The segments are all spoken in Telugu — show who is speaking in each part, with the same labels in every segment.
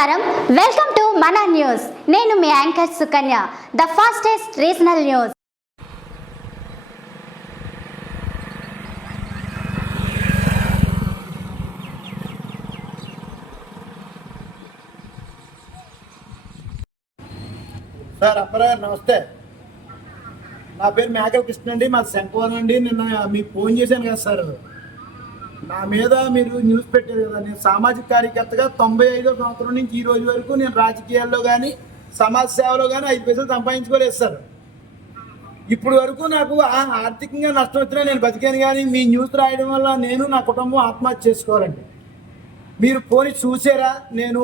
Speaker 1: నమస్కారం. వెల్కమ్ టు మన న్యూస్ నేను మీ anchor Sukanya the fastest regional news
Speaker 2: sir Apparao నమస్తే. నా పేరు మేకల్ కృష్ణ అండి మా సెంపోన్ అండి నిన్న మీకు ఫోన్ చేశాను కదా సార్. నా మీద మీరు న్యూస్ పెట్టారు కదా నేను సామాజిక కార్యకర్తగా తొంభై ఐదో సంవత్సరం నుంచి ఈ రోజు వరకు నేను రాజకీయాల్లో కానీ సమాజ సేవలో కానీ ఐదు పైసలు సంపాదించుకోలేదు సార్. ఇప్పుడు వరకు నాకు ఆ- ఆర్థికంగా నష్టం వచ్చినా నేను బతికాను కానీ మీ న్యూస్ రాయడం వల్ల నేను నా కుటుంబం ఆత్మహత్య చేసుకోవాలండి. మీరు పోని చూసారా నేను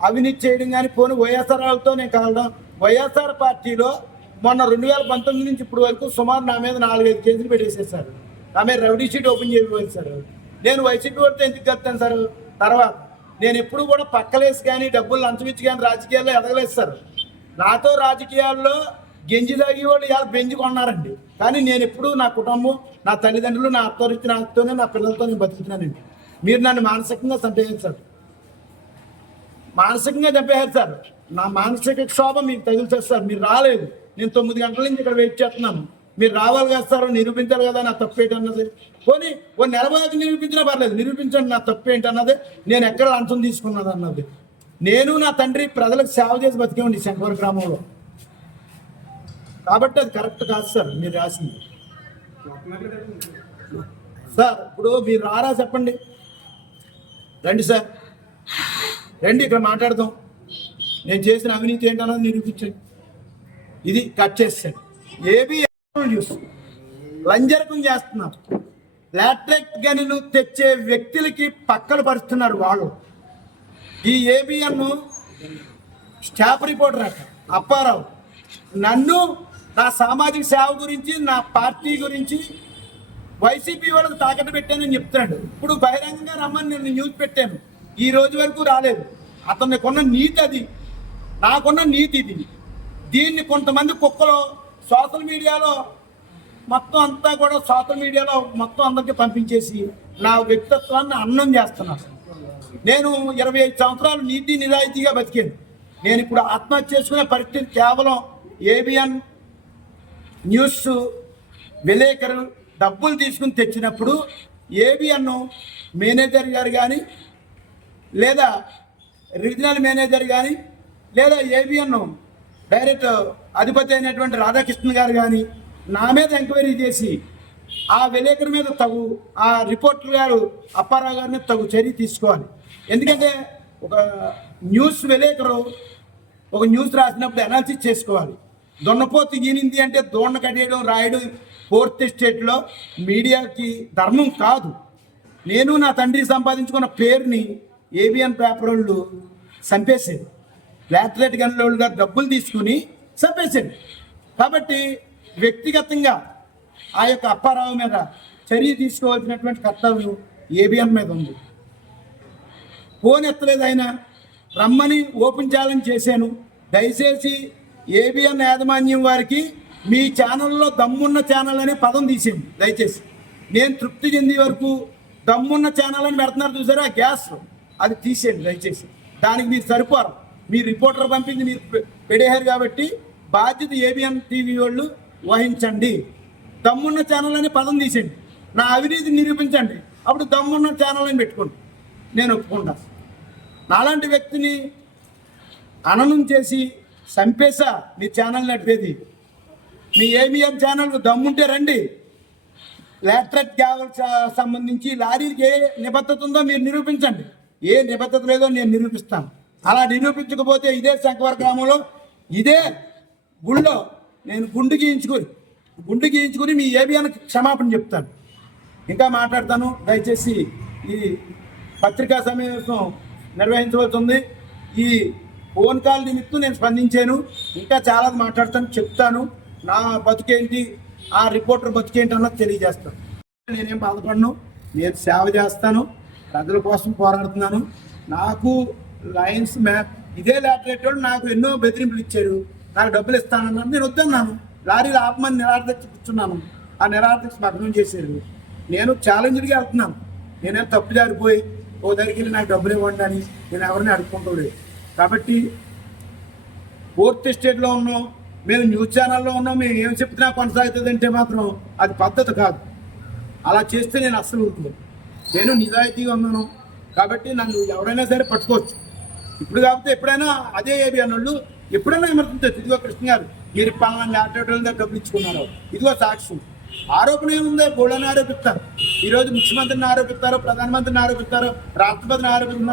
Speaker 2: అవినీతి చేయడం కానీ పోని వైఎస్ఆర్ వాళ్ళతో నేను కలవడం వైఎస్ఆర్ పార్టీలో మొన్న రెండు వేల పంతొమ్మిది నుంచి ఇప్పుడు వరకు సుమారు నా మీద నాలుగైదు కేసులు పెట్టేసేసారు నా మీద రౌడీ షీట్ ఓపెన్ చేయబోయింది సార్. నేను వైసీపీ వాళ్ళతో ఎందుకు కలుతాను సార్? తర్వాత నేను ఎప్పుడు కూడా పక్కలేసి కానీ డబ్బులు లంచమిచ్చి కానీ రాజకీయాల్లో ఎదగలేదు సార్. నాతో రాజకీయాల్లో గెంజి తాగి వాళ్ళు ఇలా బెంజి కొన్నారండి. కానీ నేను ఎప్పుడు నా కుటుంబం నా తల్లిదండ్రులు నా అత్తరిచ్చిన ఆస్తితోనే నా పిల్లలతో నేను బతుకుతున్నానండి. మీరు నన్ను మానసికంగా చంపేయారు సార్. మానసికంగా చంపేయారు సార్. నా మానసిక క్షోభం మీకు తగులుతుంది సార్. మీరు రాలేదు. నేను తొమ్మిది గంటల నుంచి ఇక్కడ వెయిట్ చేస్తున్నాను. మీరు రావాలి కదా సార్ నిరూపించాలి కదా నా తప్పు అన్నది పోనీ ఓ నెల బాగా నిరూపించినా పర్లేదు నిరూపించండి నా తప్పు అన్నది నేను ఎక్కడ అంచం తీసుకున్నది అన్నది నేను నా తండ్రి ప్రజలకు సేవ చేసి బతికేవండి శంకవర గ్రామంలో. కాబట్టి అది కరెక్ట్ కాదు సార్ మీరు రాసింది. సార్ ఇప్పుడు మీరు రారా చెప్పండి? రండి సార్. రండి ఇక్కడ మాట్లాడదాం. నేను చేసిన అవినీతి ఏంటన్నది నిరూపించండి. ఇది కట్ చేస్తాను ఏబి న్యూస్ లంజరకం చేస్తున్నారు. లాట్రిక్ గనులు తెచ్చే వ్యక్తులకి పక్కన పరుస్తున్నారు వాళ్ళు. ఈ ఏబిఎన్ స్టాఫ్ రిపోర్టర్ అట అప్పారావు. నన్ను నా సామాజిక సేవ గురించి నా పార్టీ గురించి వైసీపీ వాళ్ళకి తాకట్టు పెట్టానని చెప్తున్నాడు. ఇప్పుడు బహిరంగంగా రమ్మని నేను న్యూస్ పెట్టాను. ఈ రోజు వరకు రాలేదు. అతన్ని కొన్న నీతి అది. నాకున్న నీతి ఇది. దీన్ని కొంతమంది కుక్కలో సోషల్ మీడియాలో మొత్తం అంతా కూడా సోషల్ మీడియాలో మొత్తం అందరికీ పంపించేసి నా వ్యక్తిత్వాన్ని అన్నం చేస్తున్నారు. నేను ఇరవై ఐదు సంవత్సరాలు నీతి నిజాయితీగా బతికాను. నేను ఇప్పుడు ఆత్మహత్య చేసుకునే పరిస్థితి కేవలం ఏబిఎన్ న్యూస్ విలేకరు డబ్బులు తీసుకుని తెచ్చినప్పుడు ఏబిఎన్ మేనేజర్ గారు కానీ లేదా రీజనల్ మేనేజర్ కానీ లేదా ఏబిఎన్ డైరెక్ట్ అధిపతి అయినటువంటి రాధాకృష్ణ గారు కానీ నా మీద ఎంక్వైరీ చేసి ఆ విలేకరి మీద తగు ఆ రిపోర్టర్ గారు అప్పారావు గారిని తగు చర్య తీసుకోవాలి. ఎందుకంటే ఒక న్యూస్ విలేకరు ఒక న్యూస్ రాసినప్పుడు అనాలిసిస్ చేసుకోవాలి. దున్నపోతు ఈనింది అంటే దోణ కట్టేయడం రాయడం ఫోర్త్ స్టేట్లో మీడియాకి ధర్మం కాదు. నేను నా తండ్రి సంపాదించుకున్న పేరుని ఏబిఎన్ పేపర్ వాళ్ళు చంపేశారు. లాటరేట్ గన్లోళ్ళు డబ్బులు తీసుకుని చంపేశారు. కాబట్టి వ్యక్తిగతంగా ఆ యొక్క అప్పారావు మీద చర్య తీసుకోవాల్సినటువంటి కర్తవ్యం ఏబిఎన్ మీద ఉంది. ఫోన్ ఎత్తలేదు ఆయన. రమ్మని ఓపెన్ ఛాలెంజ్ చేశాను. దయచేసి ఏబిఎన్ యాజమాన్యం వారికి మీ ఛానల్లో దమ్మున్న ఛానల్ అనే పదం తీసేయండి. దయచేసి. నేను తృప్తి చెందే వరకు దమ్మున్న ఛానల్ అని పెడుతున్నారు చూసారా? గ్యాస్ అది తీసేయండి దయచేసి. దానికి మీరు సరిపోరు. మీ రిపోర్టర్ పంపించి మీరు పె- కాబట్టి బాధ్యత ఏబిఎన్ టీవీ వాళ్ళు వహించండి. దమ్మున్న ఛానల్ అనే పదం తీసేయండి. నా అవినీతి నిరూపించండి. అప్పుడు దమ్మున్న ఛానల్ అని పెట్టుకోండి. నేను ఒప్పుకుంటా. నాలాంటి వ్యక్తిని అననం చేసి చంపేసా మీ ఛానల్ నడిపేది మీ ఏమిఎం ఛానల్ దమ్ముంటే రండి. లాట్రెట్ గ్యావల్ సంబంధించి లారీకి ఏ నిబద్ధత ఉందో మీరు నిరూపించండి. ఏ నిబద్ధత లేదో నేను నిరూపిస్తాను. అలా నిరూపించకపోతే ఇదే శంకవర గ్రామంలో ఇదే గుళ్ళో నేను గుండు గీయించుకొని గుండు గీయించుకుని మీ ఏబిఎన్కి క్షమాపణ చెప్తాను. ఇంకా మాట్లాడతాను. దయచేసి ఈ పత్రికా సమావేశం నిర్వహించవలసి ఉంది. ఈ ఫోన్ కాల్ నిమిత్తం నేను స్పందించాను. ఇంకా చాలా మాట్లాడతాను చెప్తాను. నా బతుకేంటి ఆ రిపోర్టర్ బతుకేంటి అన్నది తెలియజేస్తాను. నేనేం బాధపడను నేను సేవ చేస్తాను. ప్రజల కోసం పోరాడుతున్నాను. నాకు లయన్స్ మ్యాప్ ఇదే లాటరేట్ నాకు ఎన్నో బెదిరింపులు ఇచ్చారు. నాకు డబ్బులు ఇస్తానన్నాను నేను వద్దన్నాను. లారీలు ఆపమని నిరాదక్ష కూర్చున్నాను ఆ నిరాదక్ష భగ్నం చేశారు. నేను ఛాలెంజ్డ్గా వెళ్తున్నాను. నేనేం తప్పు జారిపోయి ఓ దగ్గరికి వెళ్ళి నాకు డబ్బులు ఇవ్వండి అని నేను ఎవరిని అడుక్కుంటూ లేదు కాబట్టి ఫోర్త్ స్టేట్లో ఉన్నాం. మేము న్యూస్ ఛానల్లో ఉన్నాం. మేము ఏం చెప్తున్నా కొనసాగుతుంది అంటే మాత్రం అది పద్ధతి కాదు. అలా చేస్తే నేను అస్సలు ఉంటుంది నేను నిజాయితీగా ఉన్నాను. కాబట్టి నన్ను ఎవరైనా సరే పట్టుకోవచ్చు. ఇప్పుడు కాకపోతే ఎప్పుడైనా అదే ఏబి అన్నోళ్ళు ఎప్పుడైనా విమర్శించవచ్చు. ఇదిగో కృష్ణ గారు మీరు పలానా ఆటోటోల దగ్గర డబ్బులు ఇచ్చుకున్నారు ఇదిగో సాక్ష్యం ఆరోపణ ఏముందో? బోళ్ళని ఆరోపిస్తారు. ఈరోజు ముఖ్యమంత్రిని ఆరోపిస్తారు ప్రధానమంత్రిని ఆరోపిస్తారు రాష్ట్రపతిని ఆరోపిస్తున్నారు